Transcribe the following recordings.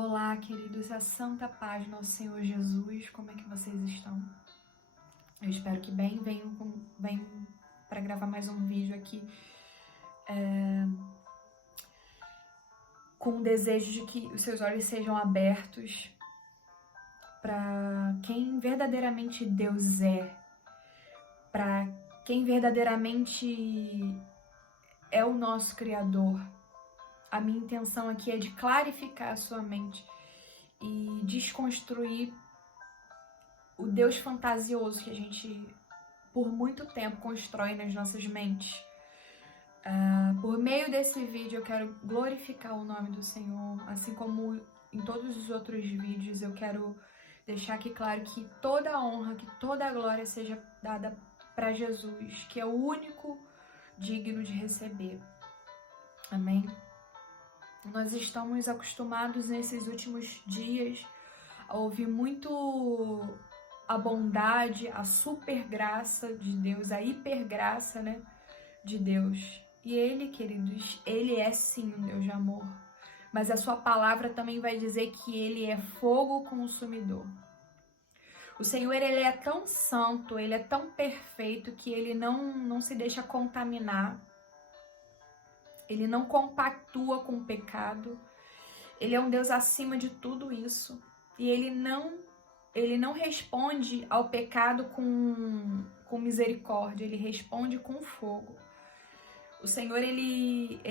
Olá, queridos, a santa paz do nosso Senhor Jesus, como é que vocês estão? Eu espero que bem, venho para gravar mais um vídeo aqui com o desejo de que os seus olhos sejam abertos para quem verdadeiramente Deus é, para quem verdadeiramente é o nosso Criador. A minha intenção aqui é de clarificar a sua mente e desconstruir o Deus fantasioso que a gente, por muito tempo, constrói nas nossas mentes. Por meio desse vídeo, eu quero glorificar o nome do Senhor, assim como em todos os outros vídeos, eu quero deixar aqui claro que toda a honra, que toda a glória seja dada para Jesus, que é o único digno de receber. Amém? Nós estamos acostumados nesses últimos dias a ouvir muito a bondade, a super graça de Deus, a hiper graça, né, de Deus. E Ele, queridos, Ele é sim um Deus de amor. Mas a sua palavra também vai dizer que Ele é fogo consumidor. O Senhor, Ele é tão santo, Ele é tão perfeito que Ele não se deixa contaminar. Ele não compactua com o pecado. Ele é um Deus acima de tudo isso. E Ele não responde ao pecado com misericórdia. Ele responde com fogo. O Senhor, Ele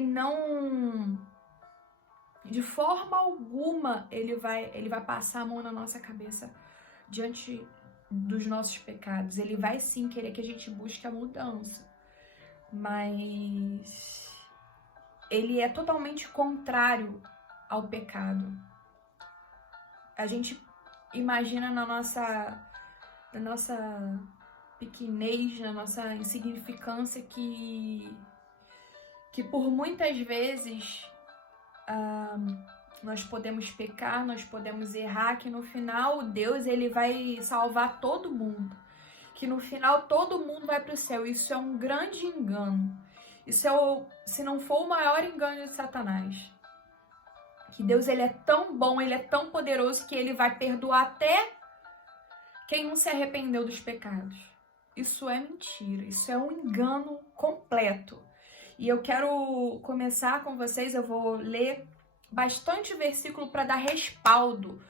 não... De forma alguma, Ele vai passar a mão na nossa cabeça diante dos nossos pecados. Ele vai sim querer que a gente busque a mudança. Mas Ele é totalmente contrário ao pecado. A gente imagina na nossa pequenez, na nossa insignificância que por muitas vezes nós podemos pecar, nós podemos errar, que no final Deus ele vai salvar todo mundo. Que no final todo mundo vai para o céu. Isso é um grande engano. Isso é se não for o maior engano de Satanás. Que Deus ele é tão bom, ele é tão poderoso que ele vai perdoar até quem não se arrependeu dos pecados. Isso é mentira, isso é um engano completo. E eu quero começar com vocês, eu vou ler bastante versículo para dar respaldo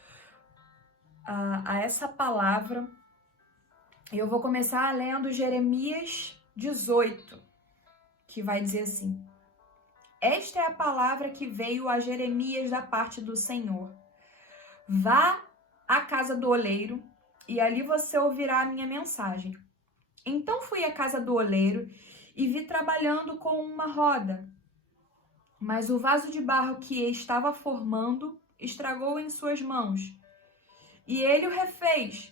a essa palavra. Eu vou começar lendo Jeremias 18, que vai dizer assim: Esta é a palavra que veio a Jeremias da parte do Senhor. Vá à casa do oleiro, e ali você ouvirá a minha mensagem. Então fui à casa do oleiro e vi trabalhando com uma roda, mas o vaso de barro que estava formando estragou em suas mãos. E ele o refez,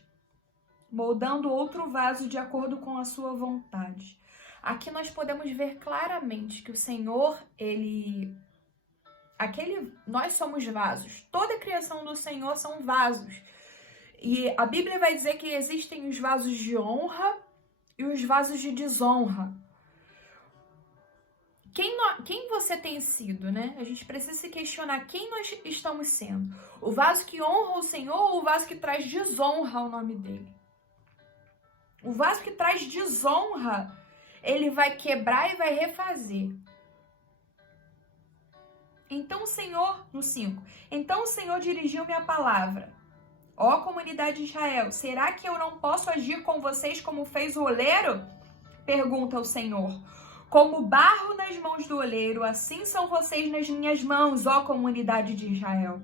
moldando outro vaso de acordo com a sua vontade. Aqui nós podemos ver claramente que o Senhor, nós somos vasos. Toda a criação do Senhor são vasos. E a Bíblia vai dizer que existem os vasos de honra e os vasos de desonra. Quem você tem sido, né? A gente precisa se questionar quem nós estamos sendo. O vaso que honra o Senhor ou o vaso que traz desonra ao nome dele? O vaso que traz desonra, ele vai quebrar e vai refazer. Então o Senhor, no 5, então o Senhor dirigiu-me a palavra. Ó comunidade de Israel, será que eu não posso agir com vocês como fez o oleiro? Pergunta o Senhor. Como barro nas mãos do oleiro, assim são vocês nas minhas mãos, ó comunidade de Israel.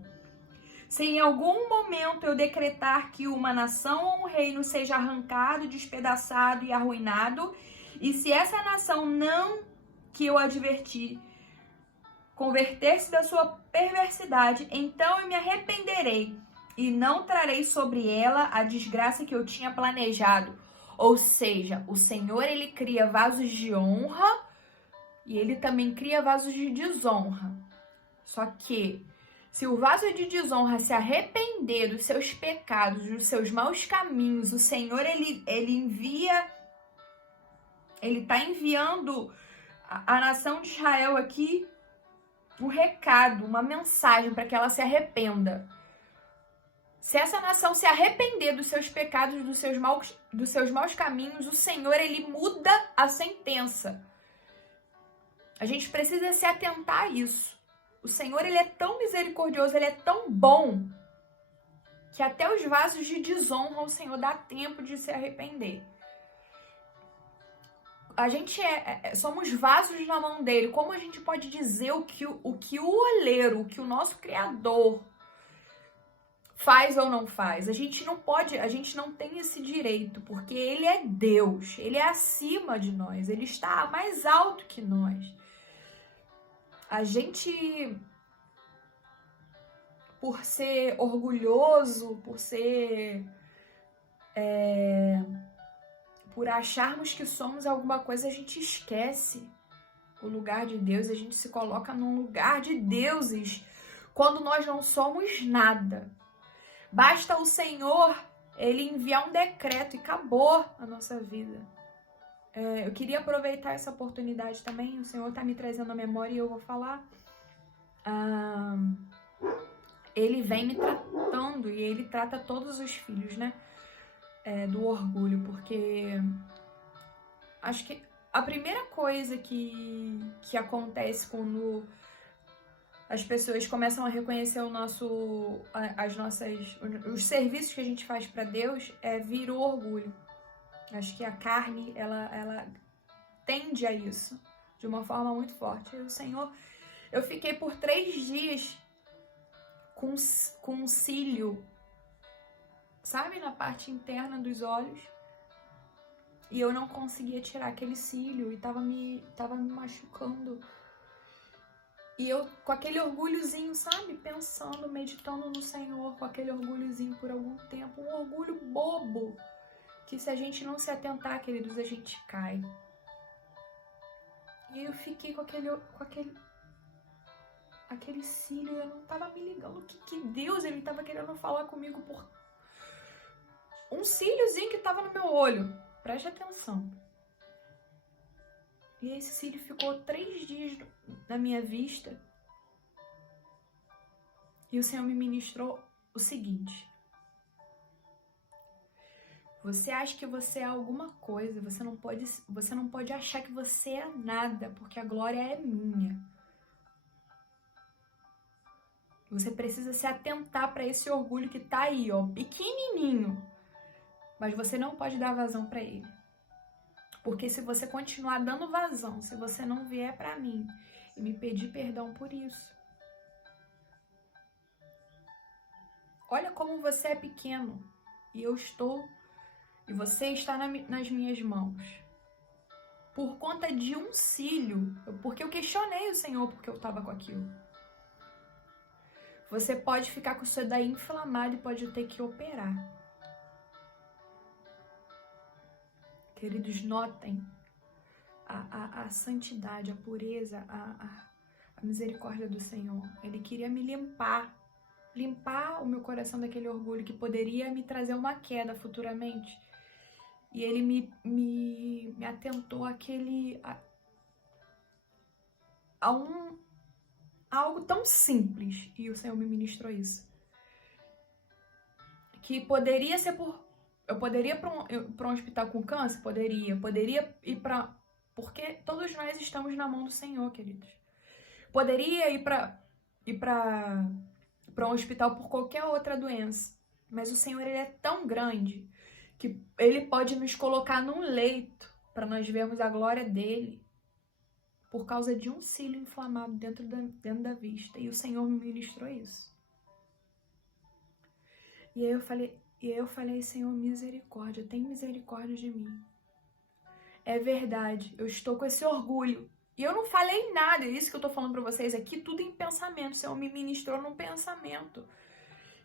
Se em algum momento eu decretar que uma nação ou um reino seja arrancado, despedaçado e arruinado, e se essa nação não, que eu adverti, converter-se da sua perversidade, então eu me arrependerei e não trarei sobre ela a desgraça que eu tinha planejado. Ou seja, o Senhor, ele cria vasos de honra e ele também cria vasos de desonra. Só que se o vaso de desonra se arrepender dos seus pecados, dos seus maus caminhos, o Senhor, ele está enviando a nação de Israel aqui um recado, uma mensagem para que ela se arrependa. Se essa nação se arrepender dos seus pecados, dos seus maus caminhos, o Senhor, ele muda a sentença. A gente precisa se atentar a isso. O Senhor, ele é tão misericordioso, ele é tão bom, que até os vasos de desonra o Senhor dá tempo de se arrepender. A gente somos vasos na mão dele. Como a gente pode dizer o que o oleiro, o que o nosso Criador faz ou não faz? A gente não pode, a gente não tem esse direito, porque ele é Deus, ele é acima de nós, ele está mais alto que nós. A gente, por ser orgulhoso, por acharmos que somos alguma coisa, a gente esquece o lugar de Deus, a gente se coloca num lugar de deuses quando nós não somos nada. Basta o Senhor, ele enviar um decreto e acabou a nossa vida. Eu queria aproveitar essa oportunidade também, o Senhor está me trazendo a memória e eu vou falar. Ele vem me tratando e ele trata todos os filhos, né? Do orgulho, porque acho que a primeira coisa que acontece quando as pessoas começam a reconhecer os serviços que a gente faz para Deus, vir o orgulho. Acho que a carne, ela tende a isso de uma forma muito forte. E o Senhor, eu fiquei por 3 dias com um cílio, sabe, na parte interna dos olhos, e eu não conseguia tirar aquele cílio e tava me machucando. E eu, com aquele orgulhozinho, sabe, pensando, meditando no Senhor, com aquele orgulhozinho por algum tempo, um orgulho bobo, que se a gente não se atentar, queridos, a gente cai. E eu fiquei com aquele cílio, eu não tava me ligando o que Deus, ele tava querendo falar comigo por um cíliozinho que tava no meu olho. Preste atenção. E esse cílio ficou 3 dias na minha vista. E o Senhor me ministrou o seguinte: você acha que você é alguma coisa, você não pode achar que você é nada, porque a glória é minha. Você precisa se atentar para esse orgulho que tá aí, ó, pequenininho. Mas você não pode dar vazão para ele. Porque se você continuar dando vazão, se você não vier para mim e me pedir perdão por isso, olha como você é pequeno e você está nas minhas mãos. Por conta de um cílio, porque eu questionei o Senhor porque eu estava com aquilo. Você pode ficar com isso daí inflamado e pode ter que operar. Queridos, notem a santidade, a pureza, a misericórdia do Senhor. Ele queria me limpar o meu coração daquele orgulho que poderia me trazer uma queda futuramente. E ele me atentou a algo tão simples. E o Senhor me ministrou isso. Que poderia ser eu poderia ir para um hospital com câncer? Poderia ir para... Porque todos nós estamos na mão do Senhor, queridos. Poderia ir para um hospital por qualquer outra doença. Mas o Senhor, ele é tão grande que ele pode nos colocar num leito para nós vermos a glória dele por causa de um cílio inflamado dentro da vista. E o Senhor me ministrou isso. E aí eu falei, Senhor, misericórdia, tem misericórdia de mim. É verdade, eu estou com esse orgulho. E eu não falei nada, é isso que eu tô falando pra vocês aqui, tudo em pensamento. O Senhor me ministrou num pensamento.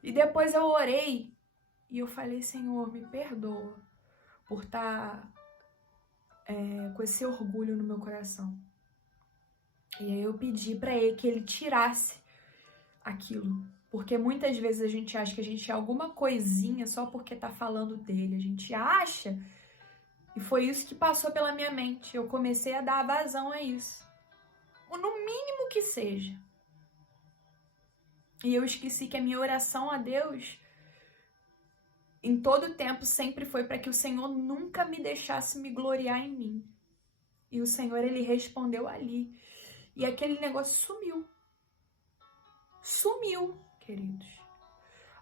E depois eu orei e eu falei, Senhor, me perdoa por estar com esse orgulho no meu coração. E aí eu pedi pra ele que ele tirasse aquilo. Porque muitas vezes a gente acha que a gente é alguma coisinha só porque tá falando dele. A gente acha. E foi isso que passou pela minha mente. Eu comecei a dar vazão a isso. No mínimo que seja. E eu esqueci que a minha oração a Deus, em todo tempo, sempre foi para que o Senhor nunca me deixasse me gloriar em mim. E o Senhor, ele respondeu ali. E aquele negócio sumiu. Sumiu, queridos.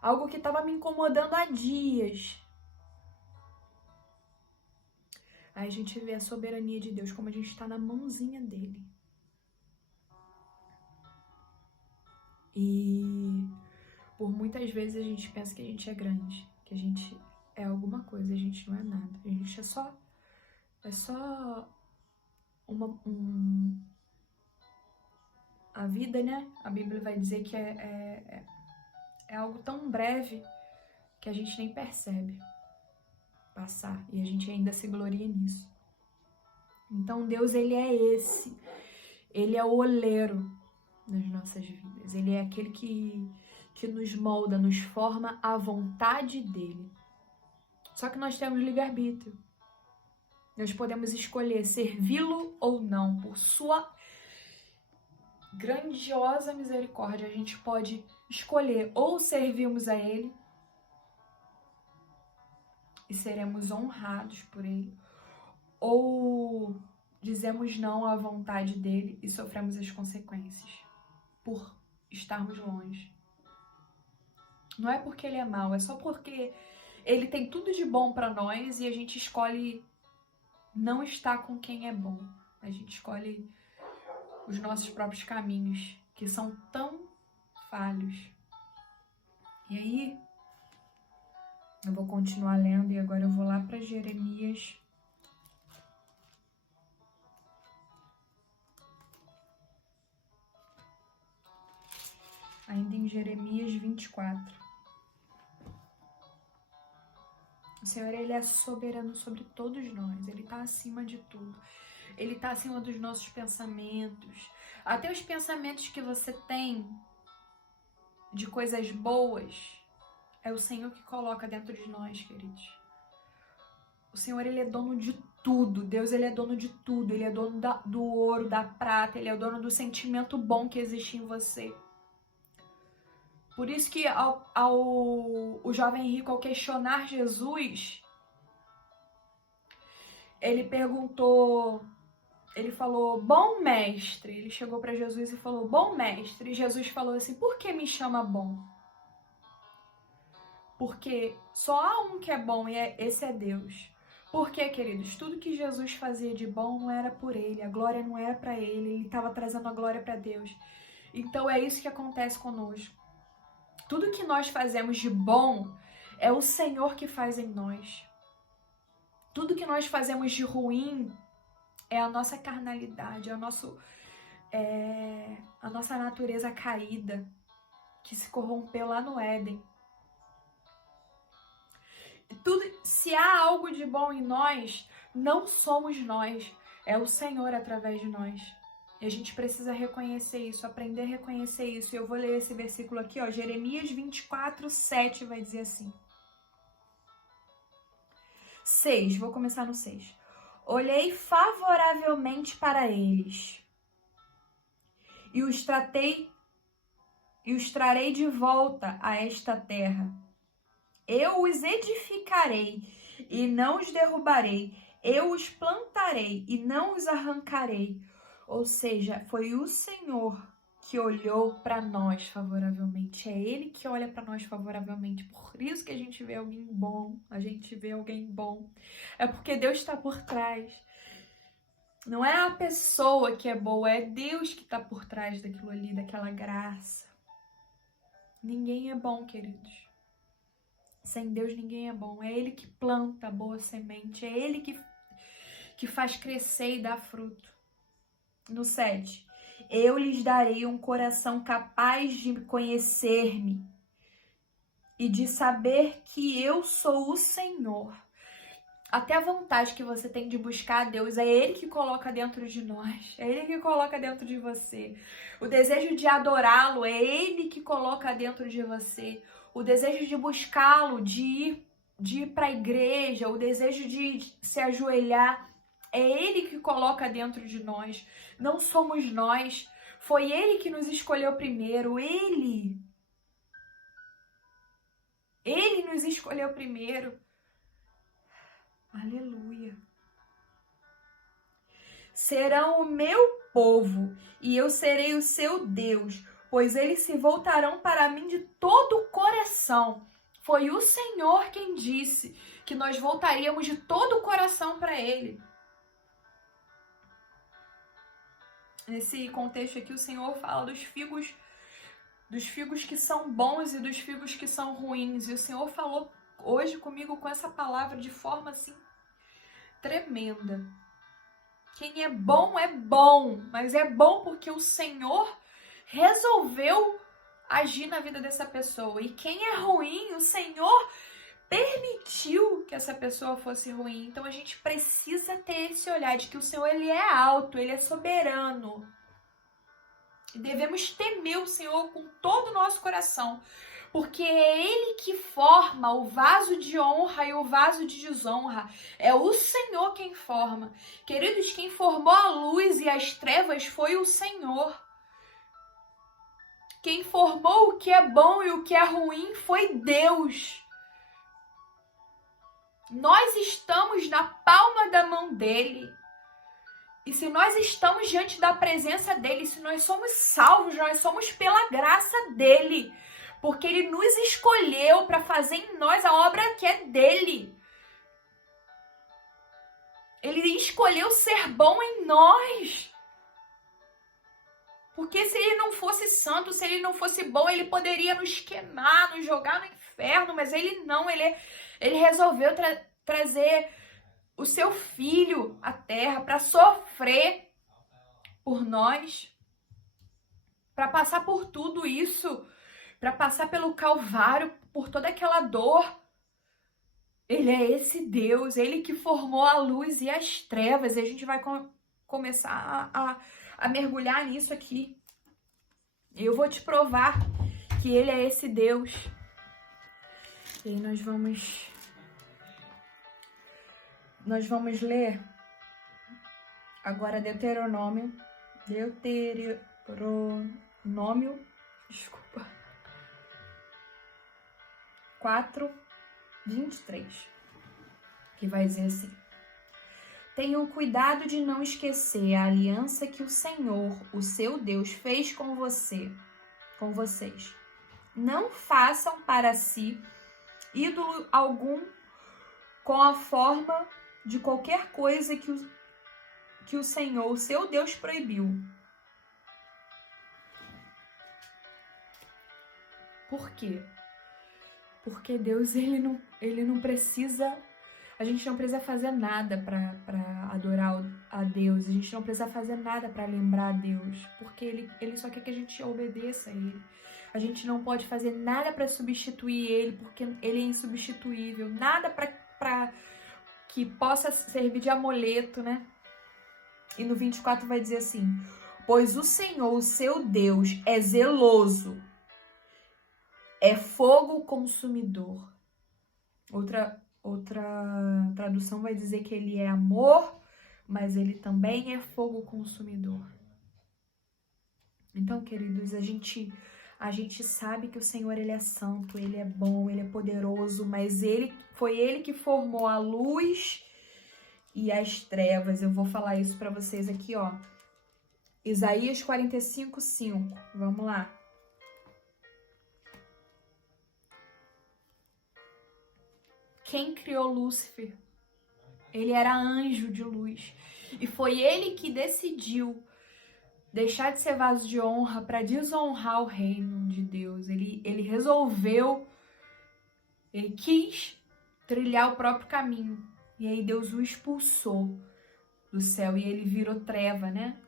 Algo que estava me incomodando há dias. Aí a gente vê a soberania de Deus, como a gente está na mãozinha dele. E por muitas vezes a gente pensa que a gente é grande, que a gente é alguma coisa, a gente não é nada. A gente é só a vida, né? A Bíblia vai dizer que é algo tão breve que a gente nem percebe passar. E a gente ainda se gloria nisso. Então Deus, ele é esse. Ele é o oleiro nas nossas vidas. Ele é aquele que nos molda, nos forma à vontade dele. Só que nós temos livre-arbítrio. Nós podemos escolher servi-lo ou não. Por sua grandiosa misericórdia, a gente pode escolher ou servirmos a ele e seremos honrados por ele, ou dizemos não à vontade dele e sofremos as consequências por estarmos longe. Não é porque ele é mau, é só porque ele tem tudo de bom para nós e a gente escolhe não estar com quem é bom. A gente escolhe os nossos próprios caminhos, que são tão falhos. E aí, eu vou continuar lendo e agora eu vou lá para Jeremias. Ainda em Jeremias 24. O Senhor, ele é soberano sobre todos nós. Ele está acima de tudo. Ele está acima dos nossos pensamentos. Até os pensamentos que você tem de coisas boas, é o Senhor que coloca dentro de nós, queridos. O Senhor, ele é dono de tudo. Deus, ele é dono de tudo. Ele é dono do ouro, da prata. Ele é o dono do sentimento bom que existe em você. Por isso que o jovem rico, ao questionar Jesus, ele perguntou, ele falou, bom mestre. Ele chegou para Jesus e falou, bom mestre. E Jesus falou assim, por que me chama bom? Porque só há um que é bom e esse é Deus. Por quê, queridos? Tudo que Jesus fazia de bom não era por ele, a glória não era para ele estava trazendo a glória para Deus. Então é isso que acontece conosco. Tudo que nós fazemos de bom é o Senhor que faz em nós. Tudo que nós fazemos de ruim é a nossa carnalidade, é a nossa natureza caída, que se corrompeu lá no Éden. Se há algo de bom em nós, não somos nós, é o Senhor através de nós. E a gente precisa reconhecer isso, aprender a reconhecer isso. E eu vou ler esse versículo aqui, ó, Jeremias 24, 7 vai dizer assim. 6, vou começar no 6. Olhei favoravelmente para eles e os trarei de volta a esta terra. Eu os edificarei e não os derrubarei. Eu os plantarei e não os arrancarei. Ou seja, foi o Senhor que olhou para nós favoravelmente. É Ele que olha para nós favoravelmente. Por isso que a gente vê alguém bom. A gente vê alguém bom. É porque Deus está por trás. Não é a pessoa que é boa, é Deus que está por trás daquilo ali, daquela graça. Ninguém é bom, queridos. Sem Deus ninguém é bom. É Ele que planta a boa semente. É Ele que faz crescer e dar fruto. No 7. Eu lhes darei um coração capaz de conhecer-me e de saber que eu sou o Senhor. Até a vontade que você tem de buscar a Deus, é Ele que coloca dentro de nós. É Ele que coloca dentro de você. O desejo de adorá-lo, é Ele que coloca dentro de você. O desejo de buscá-lo, de ir para a igreja, o desejo de se ajoelhar, é Ele que coloca dentro de nós. Não somos nós. Foi Ele que nos escolheu primeiro. Ele. Ele nos escolheu primeiro. Aleluia. Serão o meu povo e eu serei o seu Deus, pois eles se voltarão para mim de todo o coração. Foi o Senhor quem disse que nós voltaríamos de todo o coração para Ele. Nesse contexto aqui, o Senhor fala dos figos que são bons e dos figos que são ruins. E o Senhor falou hoje comigo com essa palavra de forma assim tremenda. Quem é bom, mas é bom porque o Senhor resolveu agir na vida dessa pessoa. E quem é ruim, o Senhor permitiu que essa pessoa fosse ruim. Então a gente precisa ter esse olhar de que o Senhor, Ele é alto, Ele é soberano. E devemos temer o Senhor com todo o nosso coração, porque é Ele que forma o vaso de honra e o vaso de desonra. É o Senhor quem forma. Queridos, quem formou a luz e as trevas foi o Senhor. Quem formou o que é bom e o que é ruim foi Deus. Nós estamos na palma da mão dEle. E se nós estamos diante da presença dEle, se nós somos salvos, nós somos pela graça dEle. Porque Ele nos escolheu para fazer em nós a obra que é dEle. Ele escolheu ser bom em nós. Porque se Ele não fosse santo, se Ele não fosse bom, Ele poderia nos queimar, nos jogar no inferno. Mas Ele não, Ele resolveu trazer o seu Filho à terra para sofrer por nós. Para passar por tudo isso. Para passar pelo Calvário, por toda aquela dor. Ele é esse Deus, Ele que formou a luz e as trevas. E a gente vai começar a mergulhar nisso aqui. Eu vou te provar que Ele é esse Deus. E aí nós vamos ler agora Deuteronômio, desculpa, 4:23, que vai dizer assim: tenham cuidado de não esquecer a aliança que o Senhor, o seu Deus, fez com vocês. Não façam para si ídolo algum com a forma de qualquer coisa que o Senhor, o seu Deus, proibiu. Por quê? Porque Deus, ele não precisa, a gente não precisa fazer nada para adorar a Deus, a gente não precisa fazer nada para lembrar a Deus, porque ele só quer que a gente obedeça a Ele. A gente não pode fazer nada para substituir Ele, porque Ele é insubstituível, nada para que possa servir de amuleto, né? E no 24 vai dizer assim: pois o Senhor, o seu Deus, é zeloso, é fogo consumidor. Outra tradução vai dizer que Ele é amor, mas Ele também é fogo consumidor. Então, queridos, a gente sabe que o Senhor, Ele é santo, Ele é bom, Ele é poderoso, mas foi Ele que formou a luz e as trevas. Eu vou falar isso para vocês aqui, ó. Isaías 45:5. Vamos lá. Quem criou Lúcifer? Ele era anjo de luz. E foi ele que decidiu deixar de ser vaso de honra para desonrar o reino de Deus. Ele resolveu, ele quis trilhar o próprio caminho. E aí Deus o expulsou do céu e ele virou treva, né?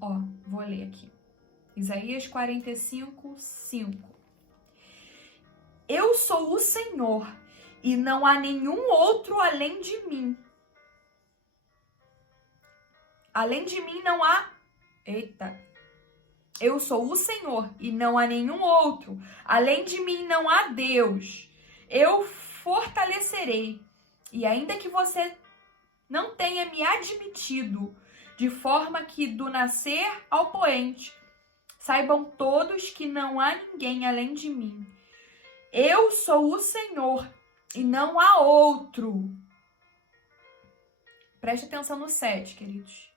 Ó, vou ler aqui. Isaías 45:5. Eu sou o Senhor e não há nenhum outro além de mim. Além de mim não há... Eu sou o Senhor e não há nenhum outro. Além de mim não há Deus. Eu fortalecerei. E ainda que você não tenha me admitido, de forma que do nascer ao poente Saibam todos que não há ninguém além de mim. Eu sou o Senhor e não há outro. Preste atenção no 7, queridos.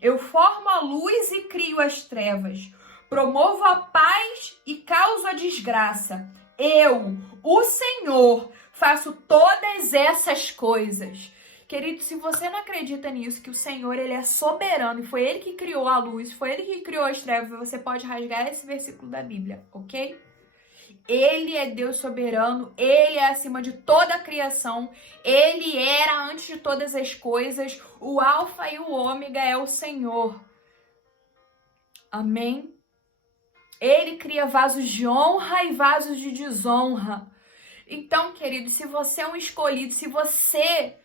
Eu formo a luz e crio as trevas. Promovo a paz e causo a desgraça. Eu, o Senhor, faço todas essas coisas. Querido, se você não acredita nisso, que o Senhor, ele é soberano e foi ele que criou a luz, foi ele que criou as trevas, você pode rasgar esse versículo da Bíblia, ok? Ele é Deus soberano, ele é acima de toda a criação, ele era antes de todas as coisas, o alfa e o ômega é o Senhor. Amém? Ele cria vasos de honra e vasos de desonra. Então, querido, se você é um escolhido, se você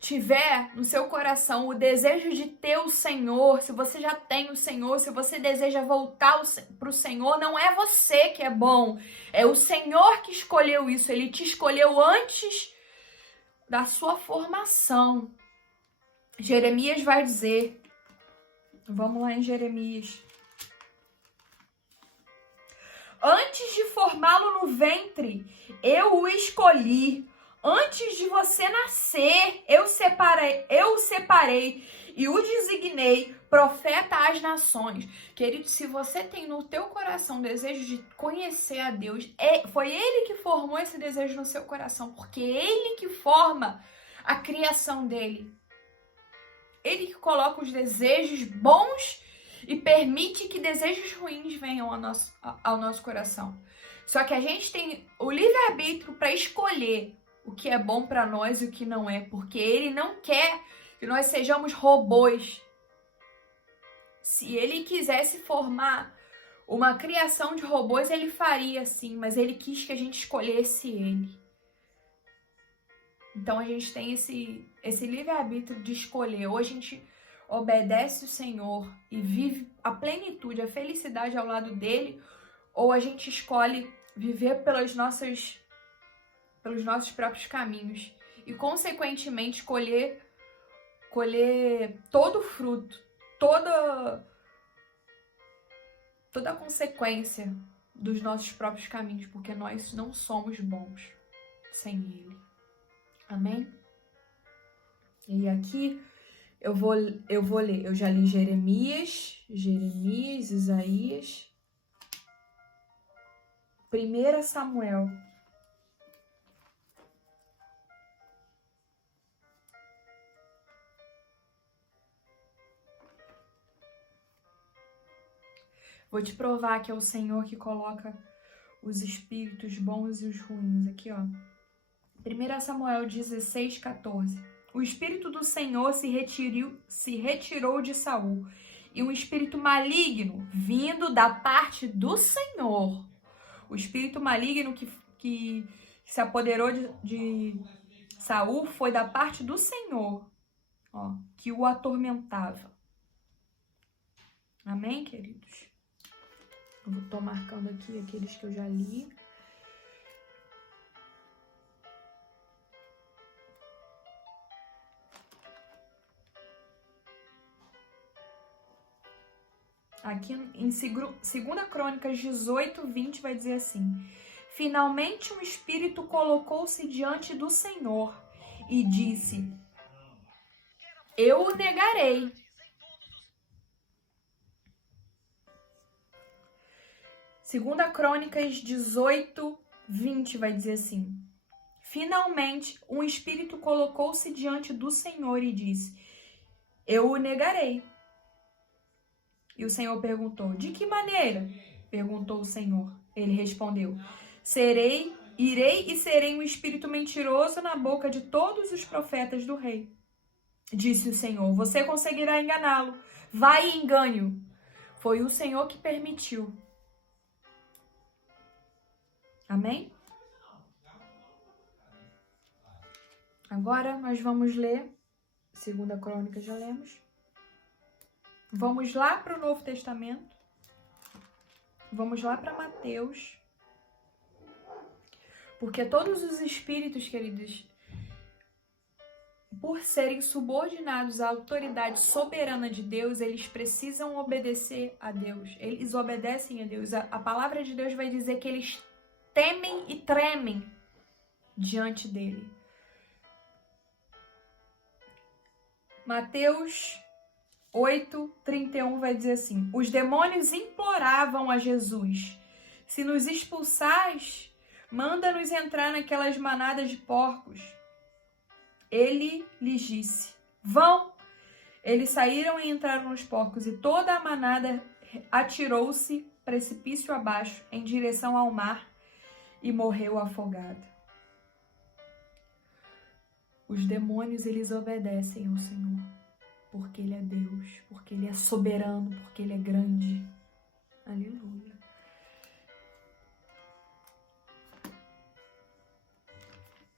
tiver no seu coração o desejo de ter o Senhor, se você já tem o Senhor, se você deseja voltar para o Senhor, não é você que é bom, é o Senhor que escolheu isso, ele te escolheu antes da sua formação. Jeremias vai dizer, vamos lá em Jeremias. Antes de formá-lo no ventre, eu o escolhi. Antes de você nascer, eu o separei e o designei profeta às nações. Querido, se você tem no teu coração desejo de conhecer a Deus, foi Ele que formou esse desejo no seu coração, porque é Ele que forma a criação dele. Ele que coloca os desejos bons e permite que desejos ruins venham ao nosso coração. Só que a gente tem o livre-arbítrio para escolher o que é bom para nós e o que não é, porque ele não quer que nós sejamos robôs. Se ele quisesse formar uma criação de robôs, ele faria sim, mas ele quis que a gente escolhesse ele. Então a gente tem esse livre-arbítrio de escolher. Ou a gente obedece o Senhor e vive a plenitude, a felicidade ao lado dele, ou a gente escolhe viver pelos nossos próprios caminhos e, consequentemente, colher todo o fruto, toda a consequência dos nossos próprios caminhos, porque nós não somos bons sem Ele. Amém? E aqui eu vou ler. Eu já li Jeremias, Isaías, 1 Samuel. Vou te provar que é o Senhor que coloca os espíritos bons e os ruins. Aqui, ó. 1 Samuel 16, 14. O espírito do Senhor se retirou de Saul, e um espírito maligno vindo da parte do Senhor. O espírito maligno que se apoderou de Saul foi da parte do Senhor, ó, que o atormentava. Amém, queridos? Eu tô marcando aqui aqueles que eu já li. Aqui em 2 Crônicas 18, 20 vai dizer assim: finalmente um espírito colocou-se diante do Senhor e disse: eu o negarei. Segunda Crônicas 18, 20 vai dizer assim: finalmente um espírito colocou-se diante do Senhor e disse: eu o negarei. E o Senhor perguntou: de que maneira? Perguntou o Senhor. Ele respondeu: irei e serei um espírito mentiroso na boca de todos os profetas do rei. Disse o Senhor: você conseguirá enganá-lo. Vai e engane-o. Foi o Senhor que permitiu. Amém? Agora nós vamos ler 2 Crônicas, já lemos. Vamos lá para o Novo Testamento. Vamos lá para Mateus. Porque todos os espíritos, queridos, por serem subordinados à autoridade soberana de Deus, eles precisam obedecer a Deus. Eles obedecem a Deus. A palavra de Deus vai dizer que eles temem e tremem diante dele. Mateus 8:31 vai dizer assim: os demônios imploravam a Jesus: se nos expulsais, manda-nos entrar naquelas manadas de porcos. Ele lhes disse: vão. Eles saíram e entraram nos porcos, e toda a manada atirou-se precipício abaixo, em direção ao mar, e morreu afogada. Os demônios, eles obedecem ao Senhor, porque Ele é Deus, porque Ele é soberano, porque Ele é grande. Aleluia.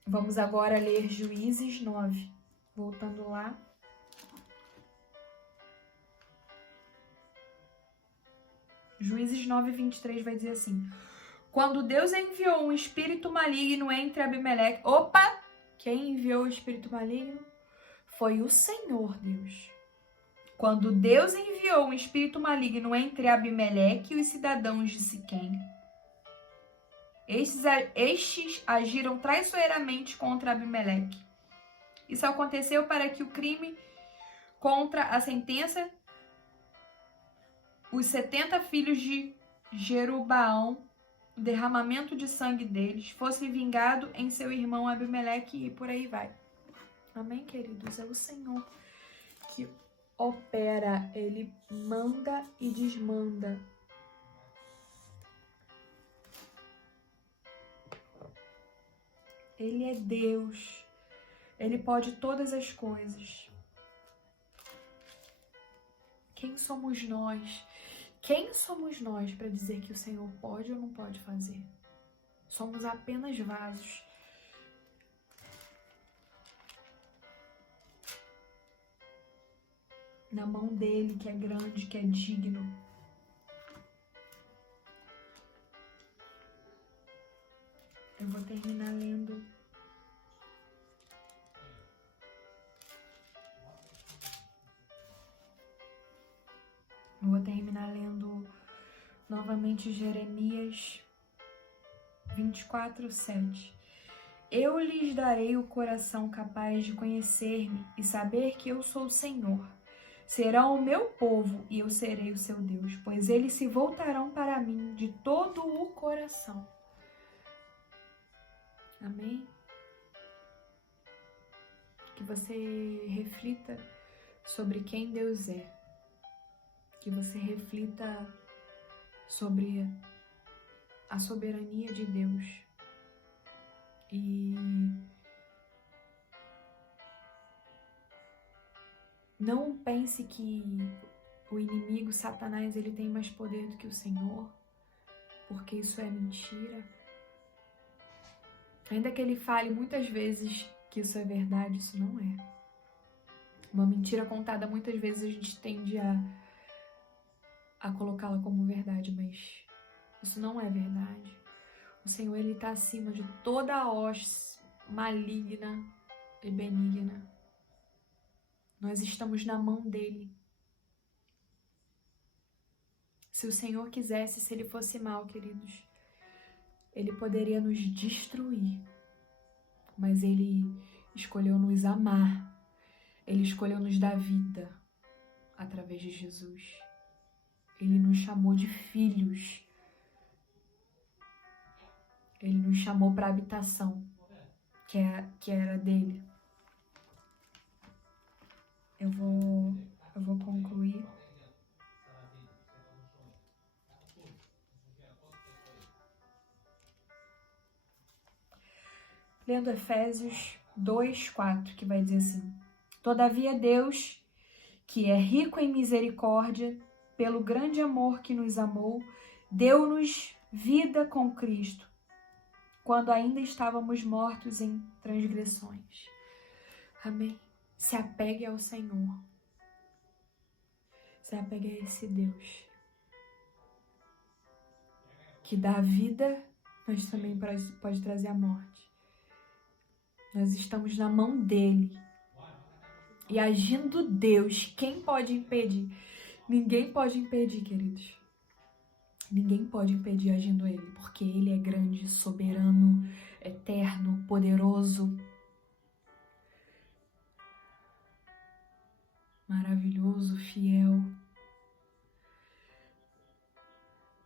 Vamos agora ler Juízes 9. Voltando lá. Juízes 9:23 vai dizer assim: quando Deus enviou um espírito maligno entre Abimeleque... Opa! Quem enviou o espírito maligno? Foi o Senhor Deus. Quando Deus enviou um espírito maligno entre Abimeleque e os cidadãos de Siquém, estes agiram traiçoeiramente contra Abimeleque. Isso aconteceu para que o crime contra a sentença, os 70 filhos de Jerubaão, o derramamento de sangue deles, fosse vingado em seu irmão Abimeleque, e por aí vai. Amém, queridos? É o Senhor que opera, Ele manda e desmanda. Ele é Deus. Ele pode todas as coisas. Quem somos nós? Quem somos nós para dizer que o Senhor pode ou não pode fazer? Somos apenas vasos. Na mão dele, que é grande, que é digno. Eu vou terminar lendo. Novamente Jeremias 24:7. Eu lhes darei o coração capaz de conhecer-me e saber que eu sou o Senhor. Serão o meu povo e eu serei o seu Deus, pois eles se voltarão para mim de todo o coração. Amém? Que você reflita sobre quem Deus é. Que você reflita sobre a soberania de Deus. E não pense que o inimigo, Satanás, ele tem mais poder do que o Senhor, porque isso é mentira. Ainda que ele fale muitas vezes que isso é verdade, isso não é. Uma mentira contada muitas vezes a gente tende a colocá-la como verdade, mas isso não é verdade. O Senhor, ele está acima de toda a hoste maligna e benigna. Nós estamos na mão dele. Se o Senhor quisesse, se ele fosse mau, queridos, ele poderia nos destruir. Mas ele escolheu nos amar. Ele escolheu nos dar vida através de Jesus. Ele nos chamou de filhos. Ele nos chamou para a habitação que era dele. Eu vou concluir. Lendo Efésios 2:4, que vai dizer assim: todavia Deus, que é rico em misericórdia, pelo grande amor que nos amou, deu-nos vida com Cristo, quando ainda estávamos mortos em transgressões. Amém? Se apegue ao Senhor. Se apegue a esse Deus que dá a vida, mas também pode trazer a morte. Nós estamos na mão dele. E agindo Deus, quem pode impedir? Ninguém pode impedir, queridos. Ninguém pode impedir agindo Ele, porque Ele é grande, soberano, eterno, poderoso, maravilhoso, fiel.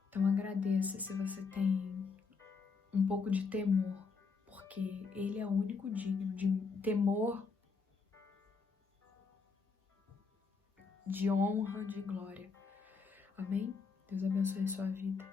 Então agradeça se você tem um pouco de temor, porque Ele é o único digno de temor, de honra, de glória. Amém? Deus abençoe a sua vida.